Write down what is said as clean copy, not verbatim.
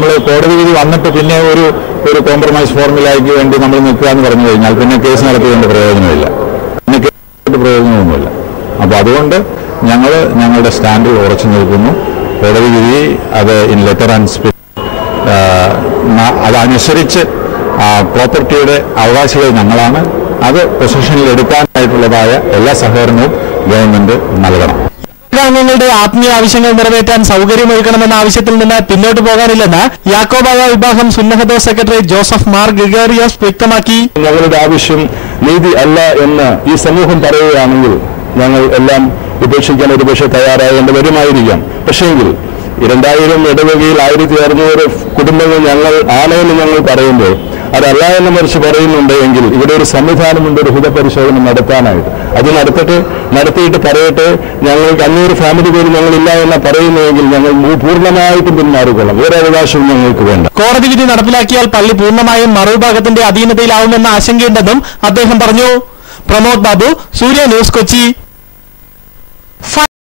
നമ്മൾ കോടതി വിധി വന്നിട്ട് പിന്നെ ഒരു കോംപ്രമൈസ് ഫോർമുലയ്ക്ക് വേണ്ടി നമ്മൾ നിൽക്കുക എന്ന് പറഞ്ഞു കഴിഞ്ഞാൽ പിന്നെ കേസ് നടത്തിയതിന്റെ പ്രയോജനമില്ല, പിന്നെ കേസ് പ്രയോജനമൊന്നുമില്ല. അപ്പോൾ അതുകൊണ്ട് ഞങ്ങളുടെ സ്റ്റാൻഡിൽ ഉറച്ചു നിൽക്കുന്നു. കോടതി വിധി അത് ഇൻ ലെറ്റർ ആൻഡ് സ്പിരിറ്റ് അതനുസരിച്ച് പ്രോപ്പർട്ടിയുടെ അവകാശികൾ ഞങ്ങളാണ്. അത് പൊസിഷനിൽ എടുക്കാനായിട്ടുള്ളതായ എല്ലാ സഹകരണവും ഗവൺമെന്റ് നൽകണം. അംഗങ്ങളുടെ ആത്മീയ ആവശ്യങ്ങൾ നിറവേറ്റാൻ സൗകര്യമൊരുക്കണമെന്ന ആവശ്യത്തിൽ നിന്ന് പിന്നോട്ട് പോകാനില്ലെന്ന് യാക്കോബായ വിഭാഗം സുന്നഹദോ സെക്രട്ടറി ജോസഫ് മാർ ഗ്രിഗോറിയോസ് വ്യക്തമാക്കി. ഞങ്ങളുടെ ആവശ്യം നീതി അല്ല എന്ന് ഈ സമൂഹം പറയുകയാണെങ്കിൽ ഞങ്ങൾ എല്ലാം ഉപേക്ഷിക്കാൻ ഒരുപക്ഷെ തയ്യാറാകേണ്ടി വരുമായിരിക്കാം. പക്ഷേങ്കിൽ 2000 ഇടവകയിൽ 1600 കുടുംബങ്ങൾ ഞങ്ങൾ ആണെന്ന് ഞങ്ങൾ പറയുമ്പോൾ അതല്ല എന്ന് മറിച്ച് പറയുന്നുണ്ട് എങ്കിൽ ഇവിടെ ഒരു സംവിധാനമുണ്ട്, ഒരു ഹിതപരിശോധന നടത്താനായിട്ട്. അത് നടത്തിയിട്ട് പറയട്ടെ, ഞങ്ങൾക്ക് 500 ഫാമിലി പേര് ഞങ്ങളില്ല എന്ന് പറയുന്നുവെങ്കിൽ ഞങ്ങൾ പൂർണ്ണമായിട്ടും പിന്മാറിക്കൊള്ളാം. ഒരു അവകാശവും ഞങ്ങൾക്ക് വേണ്ട. കോടതി വിധി നടപ്പിലാക്കിയാൽ പള്ളി പൂർണ്ണമായും മറുവിഭാഗത്തിന്റെ അധീനതയിലാവുമെന്ന ആശങ്കയുണ്ടെന്നും അദ്ദേഹം പറഞ്ഞു. പ്രമോദ് ബാബു, സൂര്യ ന്യൂസ്, കൊച്ചി.